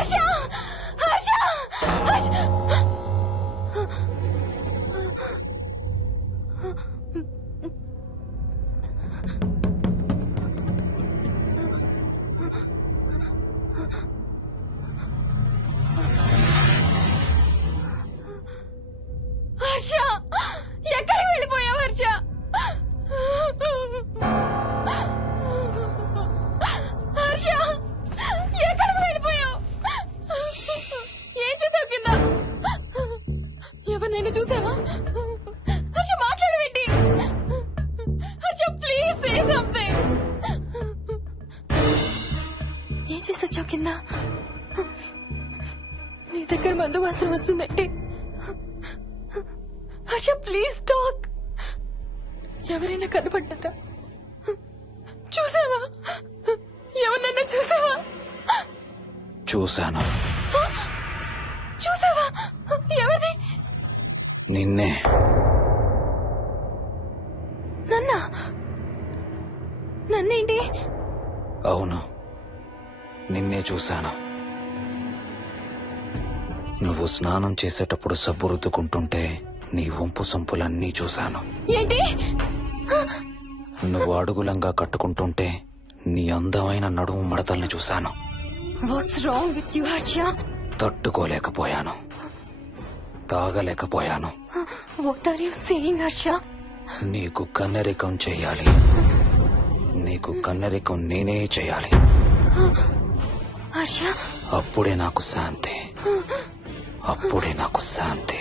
హర్ష హర్ష హర్ష హర్ష ఎక్కడికి వెళ్ళిపోయావు హర్ష? హర్ష ఎక్కడికి వెళ్ళిపోయావు? ఏం చేసావు కింద? ఎవరినైనా చూసావా? హర్ష మాట్లాడవేంటి? Harsha please say something. ఏం చేసొచ్చావు కింద? నీ దగ్గర మందు వాసన వస్తుందంటే హర్ష ప్లీజ్ టాక్. ఎవరైనా కనపడ్డారా? చూసావా? ఎవరినైనా చూసావా? చూశాను. చూసావా? ఎవరిని? నిన్నే. నన్నేంటి? అవును, నిన్నే చూశాను. నువ్వు స్నానం చేసేటప్పుడు సబ్బు రుద్దుకుంటుంటే నీ వంపు సొంపులన్నీ చూశాను. ఏంటి? నువ్వు అడుగులంగా కట్టుకుంటుంటే నీ అందమైన నడుము మడతల్ని చూశాను. What's wrong with you Harsha? తట్టుకోలేకపోయాను, తాగలేకపోయాను. What are you saying Harsha? నీకు కన్నరికం చేయాలి. నీకు కన్నరికం నేనే చేయాలి. హర్ష అప్పుడే నాకు శాంతి. అప్పుడే నాకు శాంతి.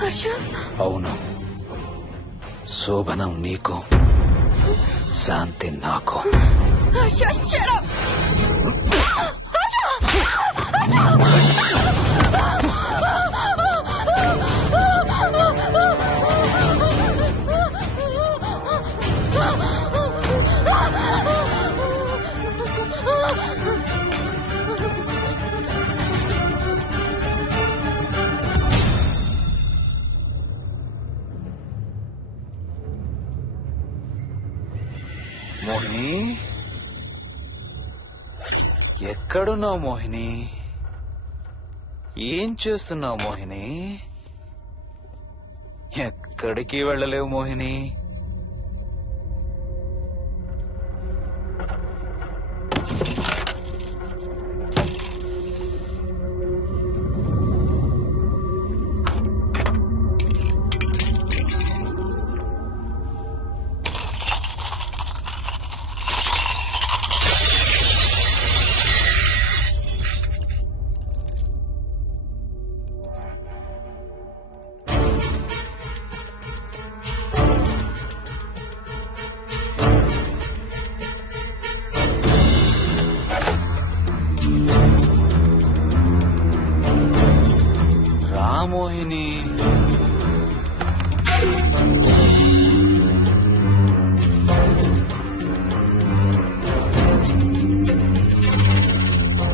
హర్ష అవును, శోభనం నీకు, శాంతి నాకు. Harsha shut up. మోహిని, ఎక్కడున్నావు మోహిని? ఏం చేస్తున్నావు మోహిని? ఎక్కడికి వెళ్ళలేవు మోహిని. మోహిని,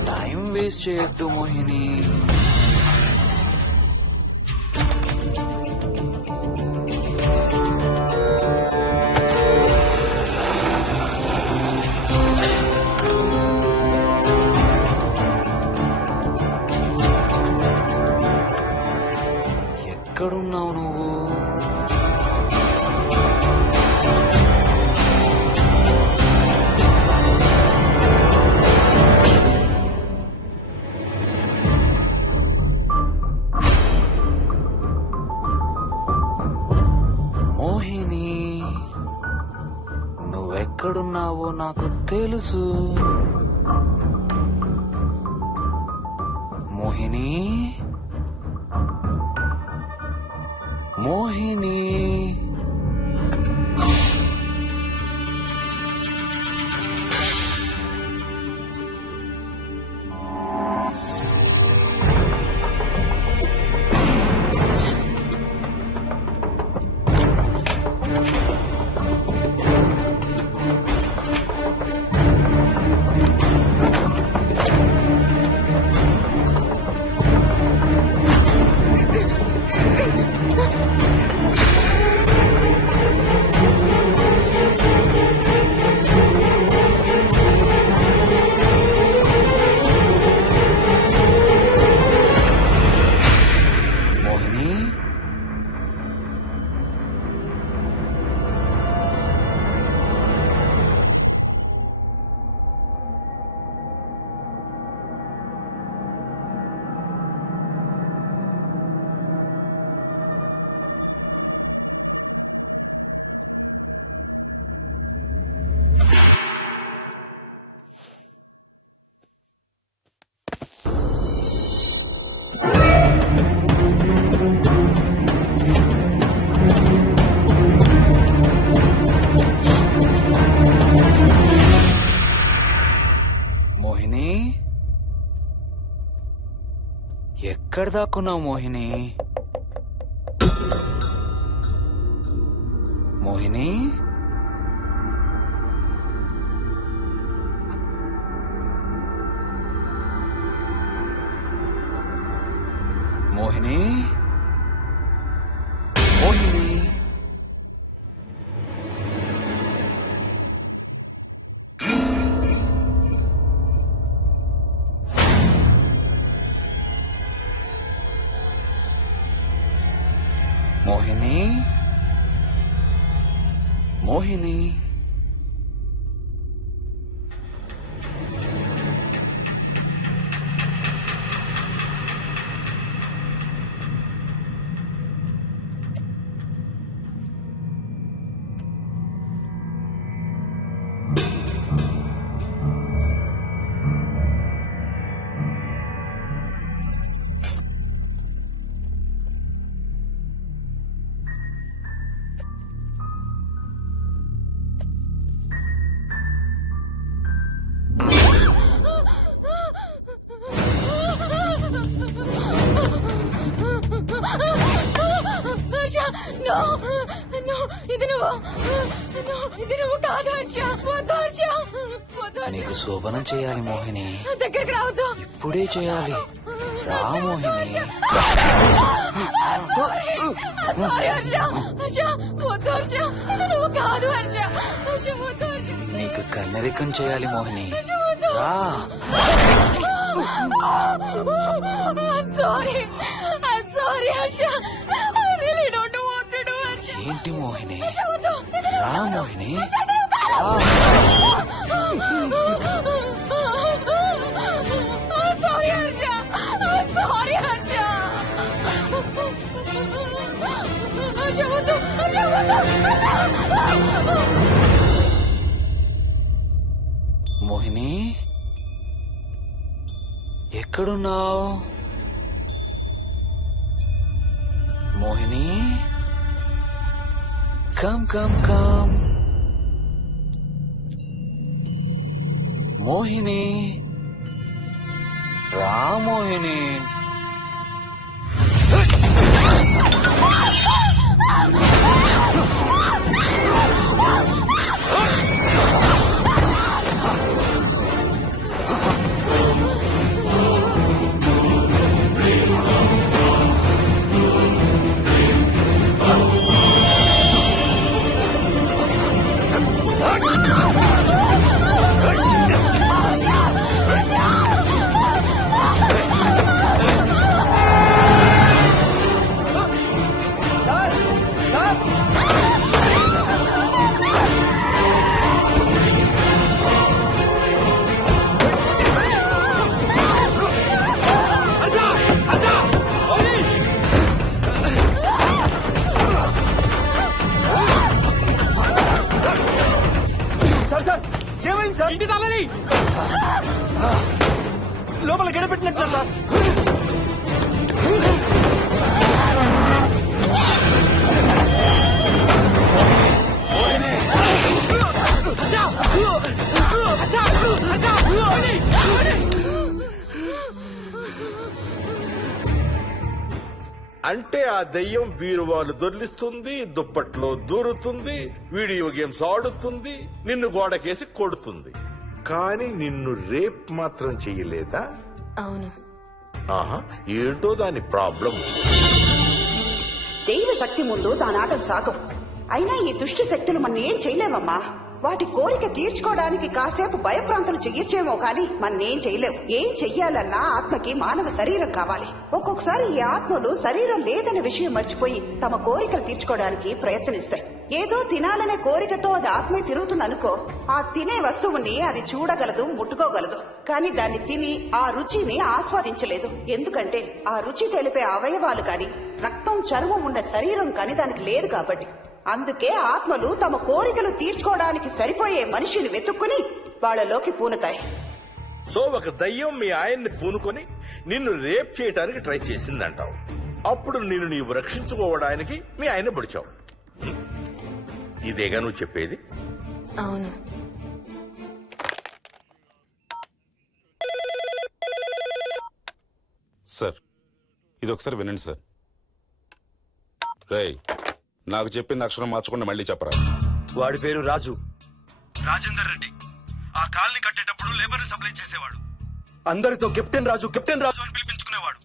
టైం వేస్ట్ చేయొద్దు మోహిని. ఎక్కడున్నావు నువ్వు? మోహిని, నువ్వెక్కడున్నావో నాకు తెలుసు. మోహిని, మోహిని, ఎక్కడ దాక్కున్నావు మోహిని? మోహిని మోహిని మోహిని మోహిని మోహిని హర్ష నో నో ఇది నువ్వు కాదు హర్ష. వద్దు హర్ష, వద్దు హర్ష. నీకు శోభనం చేయాలి మోహిని. దగ్గరికి రావద్దు. ఇప్పుడే చేయాలి. రా మోహిని. సారీ హర్ష. హర్ష వద్దు హర్ష, ఇది నువ్వు కాదు హర్ష. హర్ష వద్దు హర్ష. నీకు కన్నరికం చేయాలి మోహిని. రా. I'm sorry Harsha. I really don't want to do Harsha. ఏంటి మోహిని? హర్ష వద్దు. రా Mohini. I'm sorry Harsha. I'm sorry Harsha. Harsha వద్దు. హర్ష వద్దు. మోహిని ఎక్కడున్నావు? Mohini come come come. Mohini రా మోహిని. ఇంటి తాళాలి లోపల గడపెట్టినట్టు సార్. అంటే ఆ దెయ్యం బీరువాలు దొర్లిస్తుంది, దుప్పట్లో దూరుతుంది, వీడియో గేమ్స్ ఆడుతుంది, నిన్ను గోడకేసి కొడుతుంది. కానీ నిన్ను రేప్ మాత్రం చెయ్యలేదా? అవును. ఆహా, ఏంటో దాని ప్రాబ్లం. దైవ శక్తి ముందు దాని ఆటలు సాగవు. అయినా ఈ దుష్ట శక్తులు మన ఏం చేయలేమమ్మా. వాటి కోరిక తీర్చుకోవడానికి కాసేపు భయప్రాంతులు చెయ్యొచ్చేమో కానీ మన్నేం చేయలేవు. ఏం చెయ్యాలన్నా ఆత్మకి మానవ శరీరం కావాలి. ఒక్కొక్కసారి ఈ ఆత్మలు శరీరం లేదనే విషయం మర్చిపోయి తమ కోరికలు తీర్చుకోవడానికి ప్రయత్నిస్తాయి. ఏదో తినాలనే కోరికతో అది ఆత్మే తిరుగుతుంది అనుకో, ఆ తినే వస్తువుని అది చూడగలదు, ముట్టుకోగలదు. కానీ దాన్ని తిని ఆ రుచిని ఆస్వాదించలేదు. ఎందుకంటే ఆ రుచి తెలిపే అవయవాలు కాని రక్తం చర్మం ఉన్న శరీరం కాని దానికి లేదు కాబట్టి. అందుకే ఆత్మలు తమ కోరికలు తీర్చుకోవడానికి సరిపోయే మనిషిని వెతుక్కుని వాళ్లలోకి పూనుతాయి. సో ఒక దయ్యం మీ ఆయన్ని పూనుకొని నిన్ను రేప్ చేయడానికి ట్రై చేసిందంటావు. అప్పుడు నిన్ను నీవు రక్షించుకోవడానికి మీ ఆయన పొడిచావు. ఇదేగా నువ్వు చెప్పేది? అవును. సార్ ఇది ఒకసారి వినండి సార్. రేయ్, నాకు చెప్పింది అక్షరం మార్చకుండా మళ్ళీ చెప్పరా. వాడి పేరు రాజు, రాజేందర్ రెడ్డి. ఆ కాలనీ కట్టేటప్పుడు లేబర్ సప్లై చేసేవాడు. అందరితో కెప్టెన్ రాజు అని పిలిపించుకునేవాడు.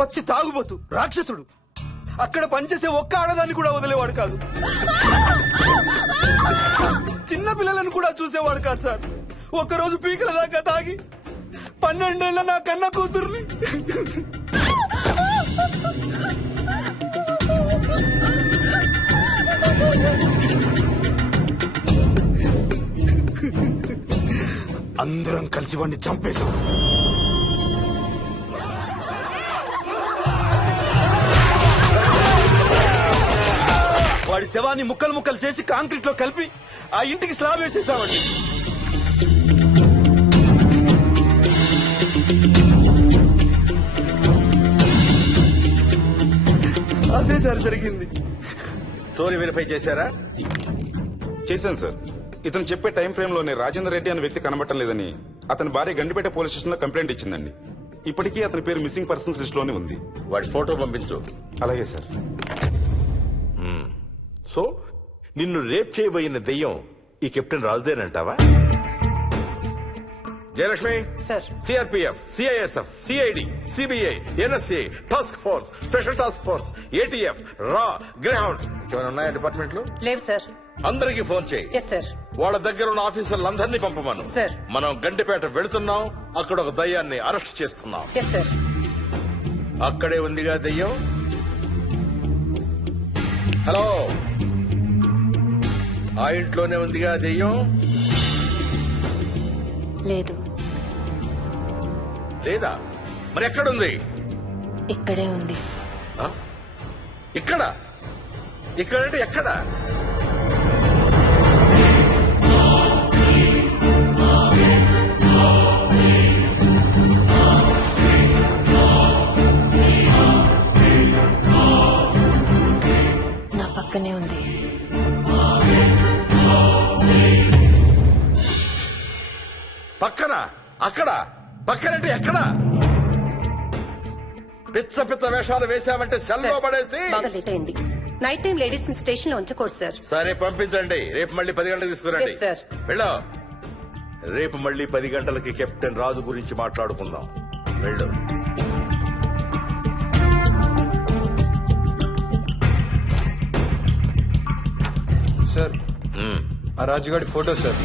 పచ్చి తాగుబోతు, రాక్షసుడు. అక్కడ పనిచేసే ఒక్క ఆడదాన్ని కూడా వదిలేవాడు కాదు. చిన్న పిల్లలను కూడా చూసేవాడు కాదు సార్. ఒక్కరోజు పీకల దాకా తాగి 12 ఏళ్ల నా కన్న కూతుర్ని అందరం కలిసి వాడిని చంపేశాం. వాడి శవాన్ని ముక్కలు ముక్కలు చేసి కాంక్రీట్ లో కలిపి ఆ ఇంటికి స్లాబ్ వేసేసామండి. అదే సార్ జరిగింది. స్టోరీ వెరిఫై చేశారా? చేశాను సార్. ఇతను చెప్పే టైం ఫ్రేమ్ లోనే రాజేందర్ రెడ్డి అనే వ్యక్తి కనబడటం లేదని అతని భార్య గండిపేట పోలీస్ స్టేషన్ లో కంప్లైంట్ ఇచ్చిందండి. ఇప్పటికీ అతని పేరు మిస్సింగ్ పర్సన్స్ లిస్ట్ లోనే ఉంది. వాడి ఫోటో పంపించు. అలాగే సార్. సో నిన్ను రేప్ చేయబోయిన దెయ్యం ఈ కెప్టెన్ రాజుదేనంటావా? Jayalakshmi, sir. CRPF, CISF, CID, CBI, NSA, task force, special task force, ATF, రా, గ్రేహౌండ్స్ ఏమైనా ఉన్నాయా డిపార్ట్మెంట్ లో? లేవు సార్. అందరికీ ఫోన్ చేయి. Yes sir. వాళ్ళ దగ్గర ఉన్న ఆఫీసర్లందరినీ పంపమను. సార్. మనం గంటిపేట వెళుతున్నాం. అక్కడ ఒక దయ్యాన్ని అరెస్ట్ చేస్తున్నాం. Yes sir. అక్కడే ఉందిగా దెయ్యం. హలో, ఆ ఇంట్లోనే ఉందిగా దెయ్యం? లేదు. లేదా? మరి ఎక్కడుంది? ఇక్కడే ఉంది. ఆ? ఇక్కడ? ఇక్కడంటే ఎక్కడ? నా పక్కనే ఉంది. పక్కన? అక్కడ? పక్కనంటే ఎక్కడ? పిచ్చ పిచ్చ వేషాలు వేశామంటే సెల్లో పడేసి. బాగా లేట్ అయింది. నైట్ టైం లేడీస్ స్టేషన్ లో ఉంచకూడదు సార్. సరే పంపించండి. రేపు మళ్ళీ 10 గంటలకు తీసుకురండి. Yes, sir. వెళ్ళు. రేపు మళ్ళీ 10 గంటలకి కెప్టెన్ రాజు గురించి మాట్లాడుకుందాం. వెళ్ళు. సార్, ఆ రాజుగాడి ఫోటో సార్.